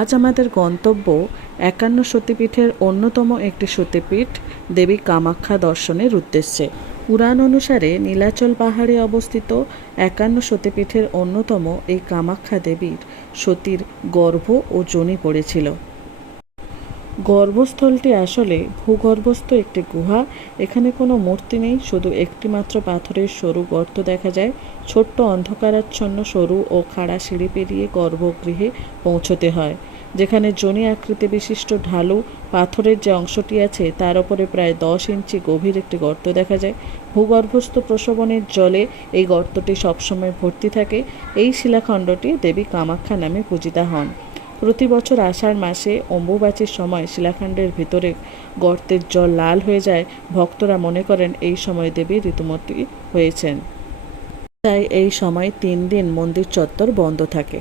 আজ আমাদের গন্তব্য ৫১ সতীপীঠের অন্যতম একটি সতীপীঠ দেবী কামাখ্যা দর্শনের উদ্দেশ্যে। পুরাণ অনুসারে নীলাচল পাহাড়ে অবস্থিত ৫১ সতীপীঠের অন্যতম এই কামাখ্যা দেবীর সতীর গর্ভ ও যোনি পড়েছিল। গর্ভস্থলটি আসলে ভূগর্ভস্থ একটি গুহা। এখানে কোনো মূর্তি নেই, শুধু একটি মাত্র পাথরের সরু গর্ত দেখা যায়। ছোট্ট অন্ধকারাচ্ছন্ন সরু ও খাড়া সিঁড়ি পেরিয়ে গর্ভগৃহে পৌঁছতে হয়, যেখানে যোনি আকৃতি বিশিষ্ট ঢালু পাথরের যে অংশটি আছে তার উপরে প্রায় ১০ ইঞ্চি গভীর একটি গর্ত দেখা যায়। ভূগর্ভস্থ প্রসবনের জলে এই গর্তটি সবসময় ভর্তি থাকে। এই শিলাখণ্ডটি দেবী কামাখ্যা নামে পূজিতা হন। প্রতি বছর আষাঢ় মাসে অম্বুবাচীর সময় শিলাখণ্ডের ভিতরে গর্তের জল লাল হয়ে যায়। ভক্তরা মনে করেন এই সময় দেবী ঋতুমতী হয়েছেন, তাই এই সময় ৩ দিন মন্দির চত্বর বন্ধ থাকে।